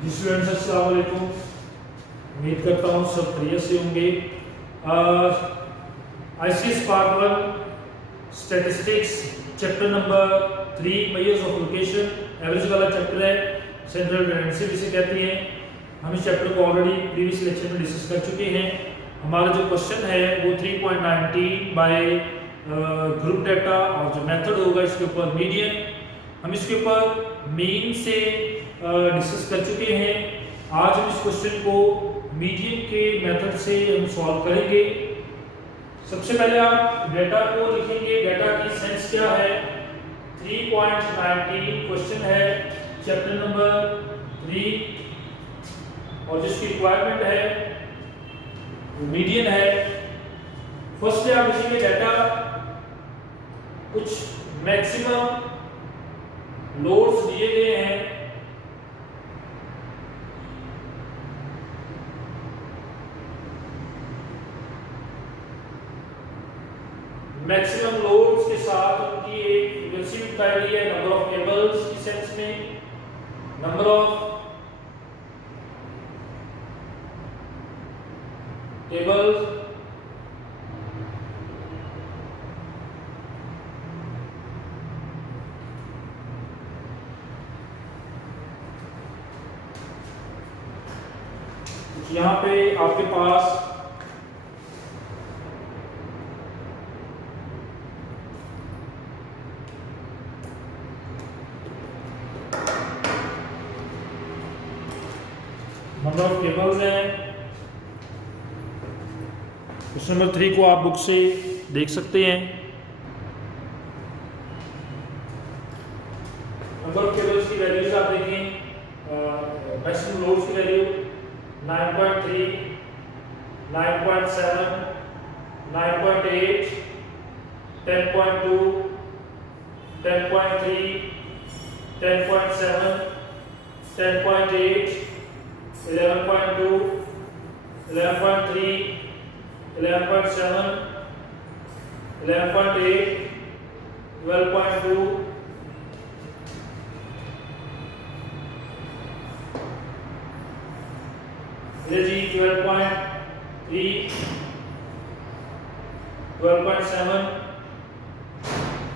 जी students, अस्सलाम वालेकुम। उम्मीद करता हूँ सब खैरियत से होंगे। ICS part 1 statistics chapter number 3 measures of location, average वाला चैप्टर है, सेंट्रल टेंडेंसी जिसे कहते हैं। हम इस चैप्टर को ऑलरेडी प्रीवियस लेक्चर में डिस्कस कर चुके हैं। हमारा जो क्वेश्चन है वो 3.19 बाय ग्रुप डाटा और जो मेथड होगा इसके ऊपर मीडियन, हम इसके ऊपर मीन से डिस्कस कर चुके हैं। आज हम इस क्वेश्चन को मीडियन के मेथड से हम सॉल्व करेंगे। सबसे पहले आप डाटा को लिखेंगे। डाटा की सेंस क्या है? 3.19 क्वेश्चन है, चैप्टर नंबर 3 और जिसकी रिक्वायरमेंट है वो मीडियन है। फर्स्ट आप लिखेंगे डाटा कुछ मैक्सिमम लोड्स दिए गए हैं, मैक्सिमम लोड्स के साथ उनकी एक फ्रीक्वेंसी बताई गई है, नंबर ऑफ टेबल्स की सेंस में, नंबर ऑफ टेबल्स, यहाँ पे आपके पास नंबर ऑफ टेबल्स हैं। क्वेश्चन नंबर 3 को आप बुक से देख सकते हैं। नंबर ऑफ टेबल्स की वैल्यूज आप देखें। मैक्सिमम लोड्स की वैल्यू 9.3, 9.7, 9.8, 10.2, 10.3, 10.7, 10.8, 11.2, 11.3, 11.7, 11.8, 12.2, जी 12.3, 12.7,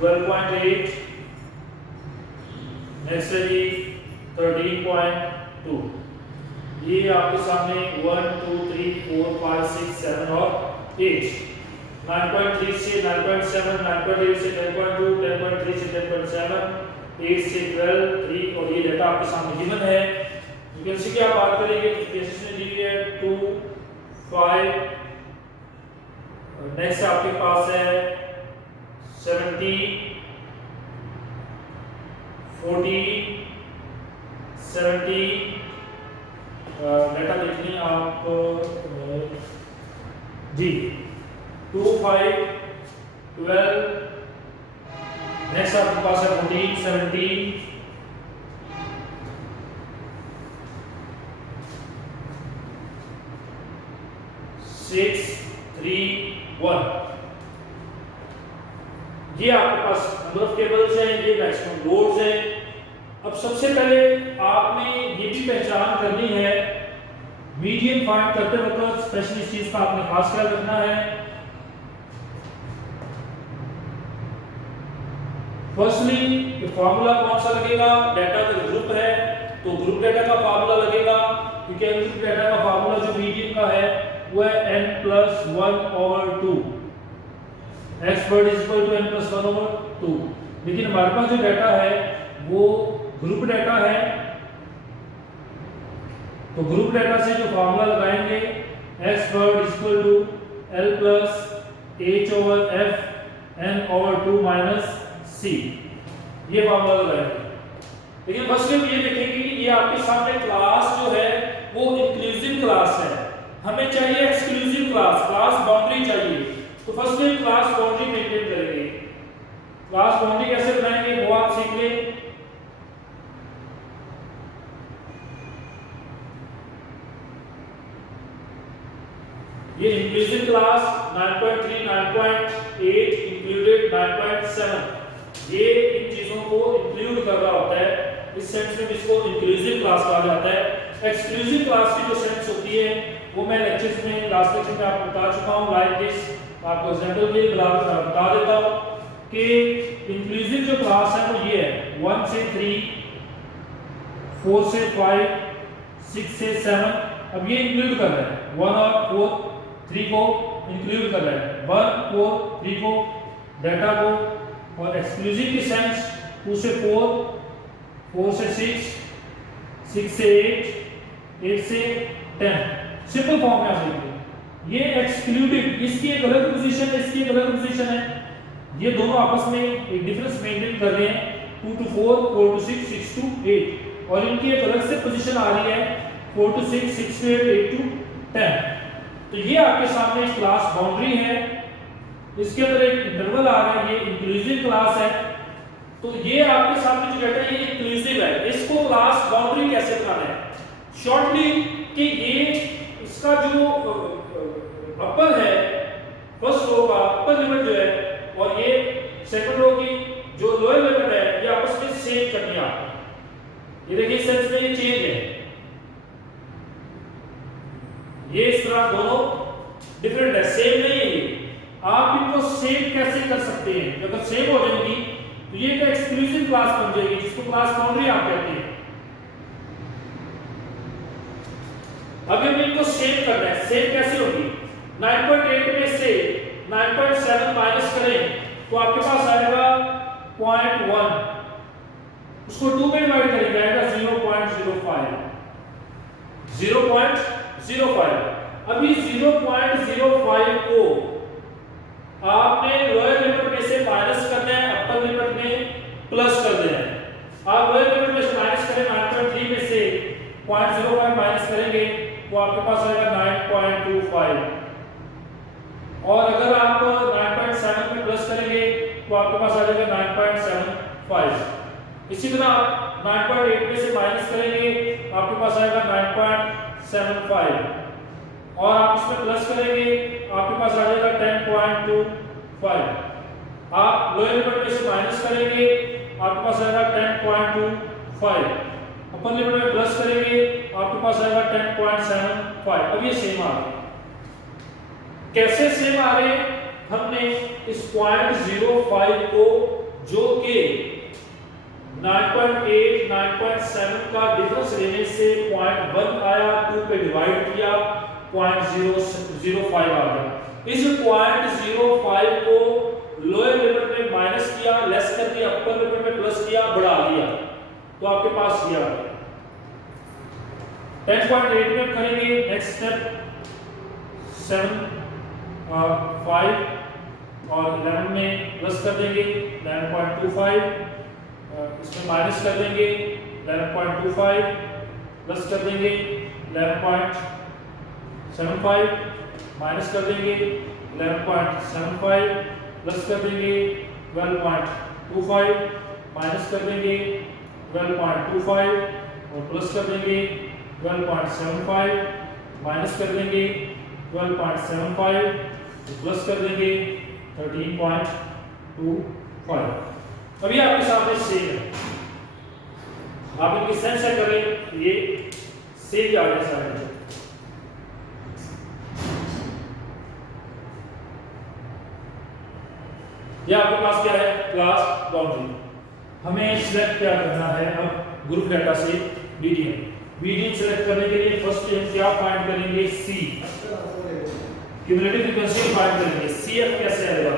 12.8, नेक्स्ट है जी 13.2। ये आपके सामने 1, 2, 3, 4, 5, 6, 7 और 8। 9.3 से 9.7, 9.8 से 10.2, 10.3 से 10.7, 8 से 12, 3 और ये डाटा आपके सामने गिवन है। फ्रीक्वेंसी की आप बात करेंगे तो केसेस में दी है 2, 5, नेक्स्ट आपके पास है 70, 40, 70। डाटा देख लें आप जी 2, 5, 12, नेक्स्ट आपके पास है 14, 17, 6, 3, 1। ये आपके पास नंबर ऑफ टेबल्स हैं, ये मैक्सिमम लोड्स हैं। अब सबसे पहले आपने ये भी पहचान करनी है, मीडियन फाइंड करते वक्त स्पेशली इस चीज का आपने खास ख्याल रखना है। फर्स्टली फार्मूला कौन सा लगेगा? डाटा का ग्रुप है तो ग्रुप डाटा का फार्मूला लगेगा, क्योंकि ग्रुप डाटा का फार्मूला जो मीडियन का है वो है n+1/2, x word is equal to n+1/2। लेकिन हमारे पास जो डाटा है वो ग्रुप डाटा है, तो ग्रुप डाटा से जो फार्मूला लगाएंगे x word is equal to l+h/f(n/2 - c), ये फार्मूला लगाएंगे। लेकिन फर्स्ट में ये देखेंगे कि ये आपके सामने क्लास जो है वो इंक्लूसिव क्लास है, हमें चाहिए एक्सक्लूसिव क्लास, क्लास बाउंड्री चाहिए। तो फर्स्ट में क्लास बाउंड्री मेंटेन करेंगे। क्लास बाउंड्री कैसे बनाएंगे वो आप सीख लें। ये इंक्लूसिव क्लास 9.3, 9.8 इंक्लूडेड 9.7, ये इन चीजों को इंक्लूड कर रहा होता है। इस सेंस में इसको इंक्लूसिव क्लास कहा जाता है। एक्सक्लूसिव क्लास की जो सेंस होती है वो मैं लेक्चर्स में लास्ट लेक्चर में आपको बता चुका हूं। लाइक दिस आपको एग्जांपल भी बता देता हूं कि इंक्लूसिव जो क्लास है वो ये है 1 से 3, 4 से 5, 6 से 7। अब ये इंक्लूड कर रहा है 1 और 4, 3 को इंक्लूड कर रहा है, 1, 4, 3 को, डाटा को। और एक्सक्लूसिव की सेंस 2 से 4, 4 से 6, 6 से 8, 8 से 10। सिंपल फॉर्म में आप देखिए ये एक्सक्लूडिंग, इसकी एक अलग पोजीशन है, इसकी एक अलग पोजीशन है, ये दोनों आपस में एक डिफरेंस मेंटेन कर रहे हैं 2 to 4, 4 to 6, 6 to 8, और इनकी एक अलग से पोजीशन आ रही है 4 to 6, 6 to 8, 8 to 10। तो ये आपके सामने क्लास बाउंड्री है, इसके अंदर एक इंटरवल आ रहा है, ये इंक्लूसिव क्लास है। तो ये आपके सामने जो कहता है ये इंक्लूसिव है, इसको क्लास बाउंड्री कैसे बनाना है शॉर्टली कि ये इसका जो अपर है फर्स्ट रो का अपर लिमिट जो है और ये सेकंड रो की जो लोअर लिमिट है ये आपस में सेम करनी है आपको। ये देखिए सेंस में ये चेंज है, ये इस तरह दोनों डिफरेंट है, सेम नहीं है। ये आप इनको सेम कैसे कर सकते हैं, अगर सेम हो जाएंगी तो ये एक एक्सक्लूसिव क्लास बन जाएगी जिसको क्लास बाउंड्री आप कहते हैं। अभी हमें इनको सेम करना है, सेम कैसे होगी 9.8 में से 9.7 माइनस करें तो आपके पास आएगा 0.1, उसको 2 में डिवाइड करेंगे आएगा 0.05, 0.05। अभी 0.05 को आपने लोअर लिमिट में से माइनस करना है, अपर लिमिट में प्लस कर देना है। आप लोअर लिमिट में से माइनस करें 9.3 में से 0.05 माइनस करेंगे तो आपके पास आएगा 9.25, और अगर आप 9.7 में प्लस करेंगे तो आपके पास आ जाएगा 9.75। इसी तरह आप 9.8 में से माइनस करेंगे आपके पास आएगा 9.75, और आप इसमें प्लस करेंगे आपके पास आ जाएगा 10.25। आप लोअर लिमिट में से माइनस करेंगे आपके पास आएगा 10.25, अपर लिमिट में प्लस करेंगे आपके पास आएगा 10.75। अब ये सेम आ गए, कैसे सेम आ रहे? हमने इस 0.05 को जो कि 9.8 9.7 का डिफरेंस लेने से 0.1 आया, 2 पे डिवाइड किया 0.005 आ गया। इस 0.05 को लोअर लिमिट में माइनस किया, लेस कर दिया, अपर लिमिट में प्लस किया, बढ़ा दिया, तो आपके पास ये आ गया 10.8 में करेंगे। नेक्स्ट स्टेप 7, 5 और 11 में प्लस कर देंगे 11.25, इसमें माइनस कर देंगे 11.25, प्लस कर देंगे 11.75, माइनस कर देंगे 11.75, प्लस कर देंगे 12.25, माइनस कर देंगे 12.25 और प्लस कर देंगे 12.75, माइनस कर देंगे 12.75, प्लस कर देंगे 13.25। अभी आपके सामने सेम है, आप इनकी सेंस चेक करें, ये सेम आ गया सारे। ये आपके पास क्या है क्लास बाउंड्री। हमें सिलेक्ट क्या करना है अब ग्रुप डाटा से बीडीएन सिलेक्ट करने के लिए फर्स्ट हम क्या फाइंड करेंगे, सी क्यूमुलेटिव फ्रीक्वेंसी फाइंड करेंगे। सीएफ कैसे आएगा,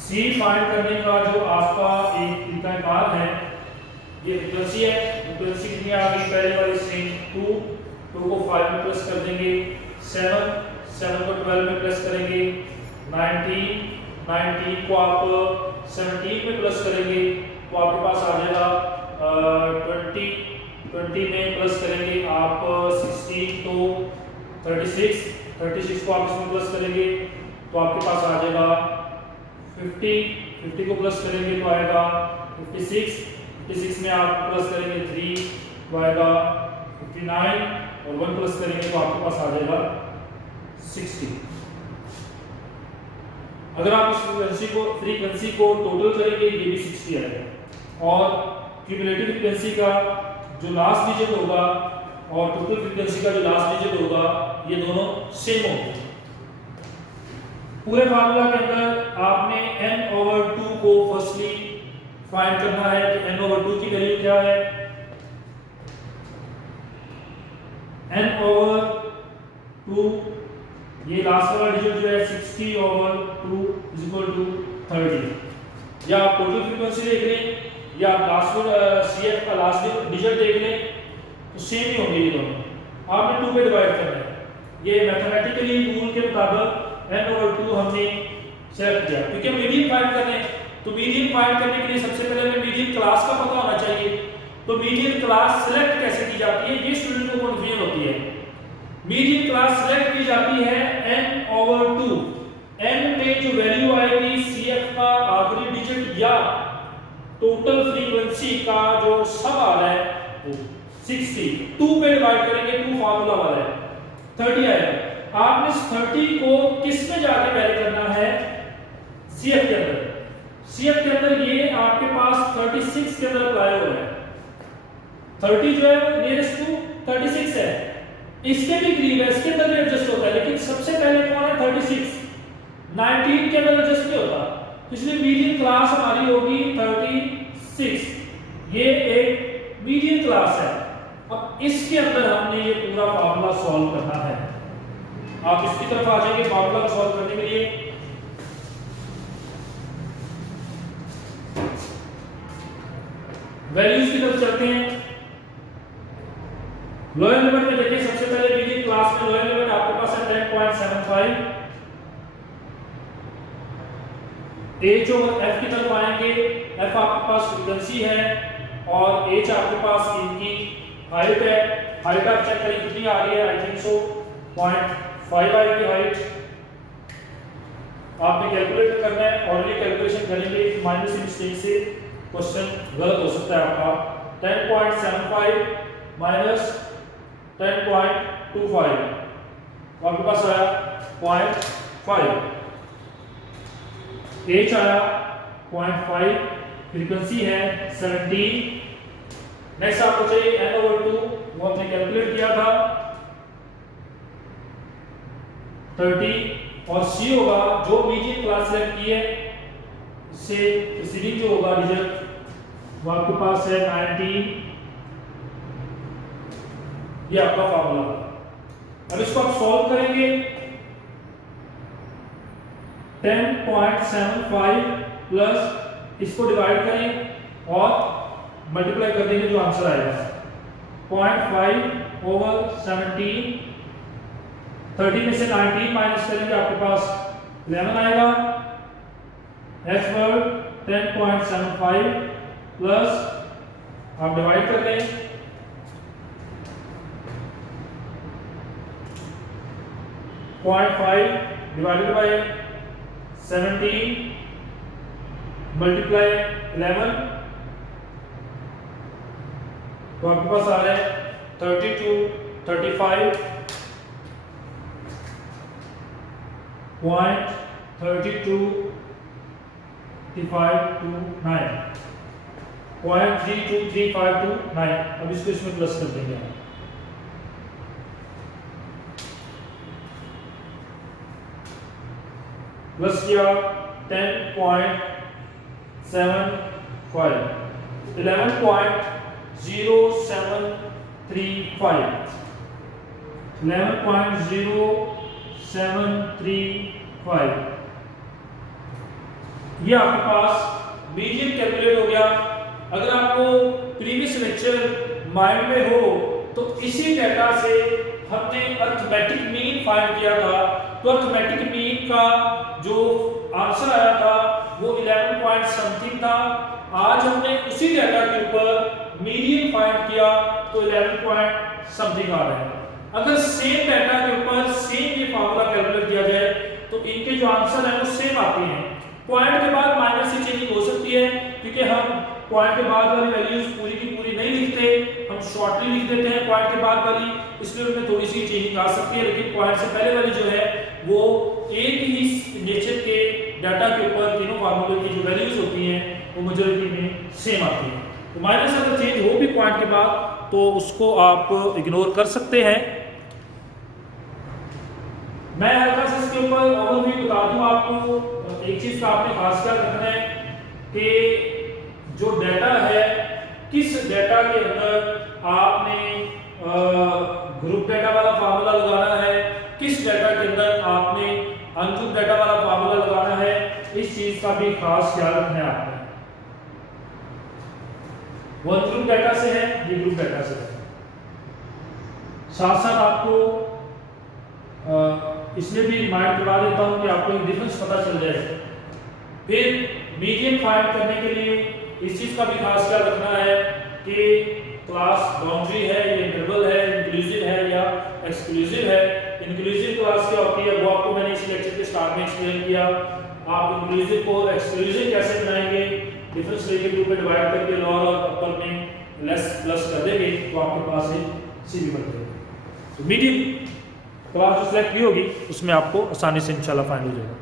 सी फाइंड करने का जो आपका एक तरीकाकार है, ये फ्रीक्वेंसी है, फ्रीक्वेंसी कितनी आ गई पहले वाली स्ट्रिंग 2 को 5 में प्लस कर देंगे, 7 को 12 में प्लस करेंगे, 19 को आप 17 में प्लस करेंगे तो आपके पास आ जाएगा 20 में प्लस करेंगे आप 16 तो 36 को आप इसमें प्लस करेंगे तो आपके पास आ जाएगा 50 को प्लस करेंगे तो आएगा 56 में आप प्लस करेंगे 3 तो आएगा 59 और 1 प्लस करेंगे तो आपके पास आ जाएगा 60। अगर आप इस फ्रीक्वेंसी को टोटल करेंगे ये भी 60 आएगा। और क्यूमुलेटिव फ्रीक्वेंसी का जो लास्ट डिजिट होगा और टोटल फ्रीक्वेंसी का जो लास्ट डिजिट होगा ये दोनों सेम होंगे। पूरे फार्मूला के अंदर आपने n/2 को फर्स्टली फाइंड करना है कि n/2 की वैल्यू क्या है। n/2 ये लास्ट वाला डिजिट जो है 60/2 = 30। या आप टोटल फ्रीक्वेंसी देख लें या आप लास्ट CF का लास्ट डिजिट देख लें तो सेम ही होंगे ये दोनों। आपने 2 पे डिवाइड करना है। ये मैथमेटिकली रूल के मुताबिक n/2 हमने सेलेक्ट किया क्योंकि मीडियन फाइंड करना है। तो मीडियन फाइंड करने के लिए सबसे पहले हमें मीडियन क्लास का पता होना चाहिए। तो मीडियन क्लास सिलेक्ट कैसे की जाती है, ये स्टूडेंट को कंफ्यूजन होती है। मीडियन क्लास सिलेक्ट की जाती है n/2। n में जो वैल्यू आएगी CF का आखिरी डिजिट या टोटल फ्रीक्वेंसी का जो सम आ रहा है वो 60, 2 पे डिवाइड करेंगे, 2 फार्मूला वाला है, 30 आएगा। आपने इस 30 को किस में जाके वैल्यू करना है, CF के अंदर। CF के अंदर ये आपके पास 36 के अंदर अप्लाई हो रहा है। 30 जो है नियरेस्ट टू 36 है, इसके भी करीब है, इसके अंदर भी एडजस्ट होता है, लेकिन सबसे पहले कौन है 36, 19 के अंदर एडजस्ट नहीं होता। इसलिए मीडियन क्लास हमारी होगी 36। ये एक मीडियन क्लास है। अब इसके अंदर हमने ये पूरा फार्मूला सॉल्व करना है। आप इसकी तरफ आ जाएंगे फार्मूला को सॉल्व करने के लिए। वैल्यूज की तरफ चलते हैं। लोअर लिमिट में देखिए, सबसे पहले मीडियन क्लास में लोअर लिमिट आपके पास है 10.75। h ओवर f की तरफ आएंगे। f आपके पास फ्रीक्वेंसी है और h आपके पास इनकी हाइट है। हाइट आप चेक करें कितनी आ रही है, आई थिंक सो 0.5 आएगी हाइट। आपने कैलकुलेट करना है, ऑलरेडी कैलकुलेशन करेंगे, माइनस मिस्टेक से क्वेश्चन गलत हो सकता है आपका। 10.75 माइनस 10.25 आपके पास आया 0.5। h आया 0.5, फ्रीक्वेंसी है 17। नेक्स्ट आपको चाहिए n/2, वो हमने कैलकुलेट किया था 30, और c होगा जो मीडियन क्लास सेलेक्ट की है इससे प्रीसीडिंग जो होगा डिजिट वो आपके पास है 19। ये आपका फार्मूला। अब इसको आप सॉल्व करेंगे। 10.75 प्लस इसको डिवाइड करें और मल्टीप्लाई कर देंगे, जो आंसर आएगा 0.5 ओवर 17। 30 में से 19 माइनस करेंगे, आपके पास 11 आएगा। नेक्स्ट वर्ड 10.75 प्लस आप डिवाइड कर लें, 0.5 डिवाइडेड बाय 17 मल्टीप्लाई 11, तो आपके पास आ रहा है 32, 35, 0.32 529, 0.32359। अब इसको इसमें प्लस कर देंगे। प्लस किया 10.75, 11.0735, 11.0735। ये आपके पास मीडियन कैलकुलेट हो गया। अगर आपको प्रीवियस लेक्चर माइंड में हो तो इसी डेटा से हमने अरिथमेटिक मीन फाइंड किया था। तो अरिथमेटिक मीन का जो आंसर आया था वो 11 पॉइंट समथिंग था। आज हमने उसी डेटा के ऊपर मीडियन फाइंड किया तो 11 पॉइंट समथिंग आ रहा है। अगर सेम डेटा के ऊपर सेम ये फार्मूला कैलकुलेट किया जाए तो इनके जो आंसर है वो सेम आते हैं। पॉइंट के बाद माइनस से चेंजिंग हो सकती है क्योंकि हम पॉइंट के बाद वाली वैल्यूज पूरी की पूरी नहीं लिखते, हम शॉर्टली लिख देते हैं पॉइंट के बाद वाली, इसलिए उनमें थोड़ी सी चेंजिंग आ सकती है। लेकिन पॉइंट से पहले वाली जो है वो एक ही नेचर के डाटा के ऊपर तीनों फार्मूले की जो वैल्यूज होती हैं वो मेजोरिटी में सेम आती है। तो माइनस अगर चेंज हो भी पॉइंट के बाद तो उसको आप इग्नोर कर सकते हैं। मैं हल्का सा इसके ऊपर ओवरव्यू बता दूं आपको। एक चीज का आपने खास ख्याल रखना है कि जो डेटा है, किस डेटा के अंदर आपने ग्रुप डेटा वाला फार्मूला लगाना है, किस डेटा के अंदर आपने अनग्रुप डेटा वाला फार्मूला लगाना है, इस चीज का भी खास ख्याल रखना है आपने। वो अनग्रुप डेटा से है, ये ग्रुप डेटा से है। साथ साथ आपको इसलिए भी रिमाइंड करवा देता हूं कि आपको एक डिफरेंस पता चल जाए। फिर मीडियन फाइंड करने के लिए इस चीज का भी खास ख्याल रखना है कि क्लास बाउंड्री है, ये इंटरवल है, इंक्लूसिव है या एक्सक्लूसिव है। इंक्लूसिव क्लास क्या होती है वो आपको मैंने इस लेक्चर के स्टार्ट में एक्सप्लेन किया। आप इंक्लूसिव को एक्सक्लूसिव कैसे बनाएंगे, डिफरेंस लेके ग्रुप में डिवाइड करके लोअर और अपर में लेस प्लस कर देंगे तो आपके पास एक सीबी बन जाएगी। तो मीडियम क्लास जो सिलेक्ट की होगी उसमें आपको आसानी से इंशाल्लाह फाइंड हो जाएगा।